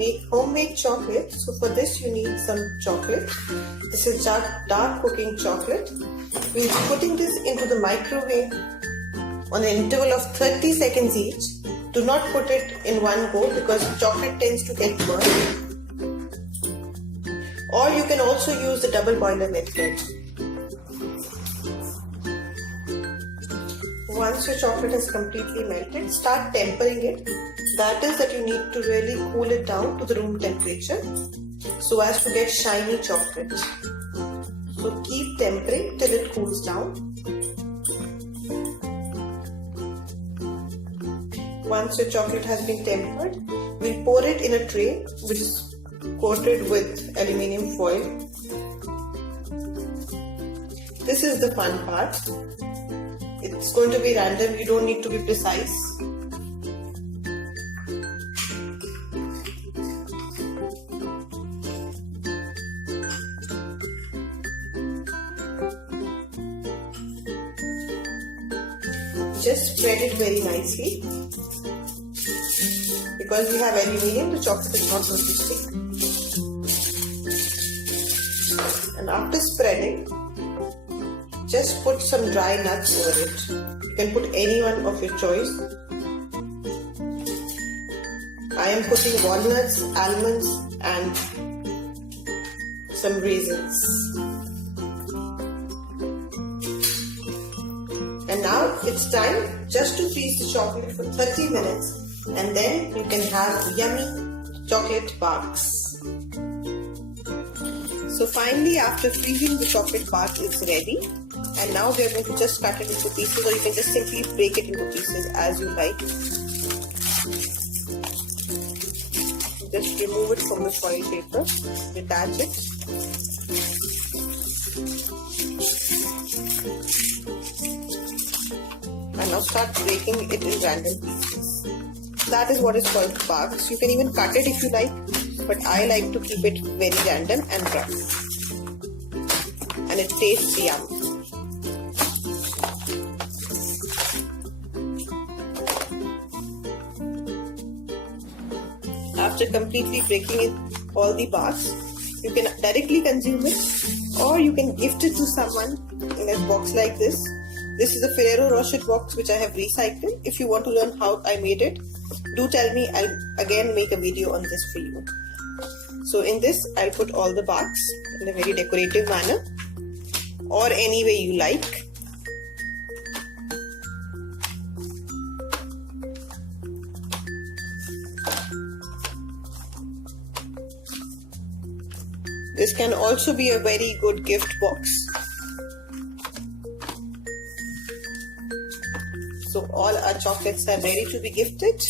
make homemade chocolate. So for this you need some chocolate. This is dark cooking chocolate. We'll be putting this into the microwave on an interval of 30 seconds each. Do not put it in one go because chocolate tends to get burned. Or you can also use the double boiler method. Once your chocolate has completely melted, start tempering it. That is that you need to really cool it down to the room temperature so as to get shiny chocolate. So keep tempering till it cools down. Once your chocolate has been tempered, we'll pour it in a tray which is coated with aluminium foil. This is the fun part. It's going to be random, you don't need to be precise. Just spread it very nicely. Because we have aluminium, the chocolate is not going to stick. And after spreading, just put some dry nuts over it. You can put any one of your choice. I am putting walnuts, almonds and some raisins. And now it's time just to freeze the chocolate for 30 minutes and then you can have yummy chocolate barks. So finally, after freezing, the chocolate bark is ready. And now we are going to just cut it into pieces, or you can just simply break it into pieces as you like. Just remove it from the foil paper, detach it. And now start breaking it in random pieces. That is what is called barks. You can even cut it if you like, but I like to keep it very random and rough. And it tastes yum. After completely breaking it, all the barks, you can directly consume it or you can gift it to someone in a box like this. This is a Ferrero Rocher box which I have recycled. If you want to learn how I made it, do tell me. I'll again make a video on this for you. So in this, I'll put all the barks in a very decorative manner or any way you like. This can also be a very good gift box. So all our chocolates are ready to be gifted.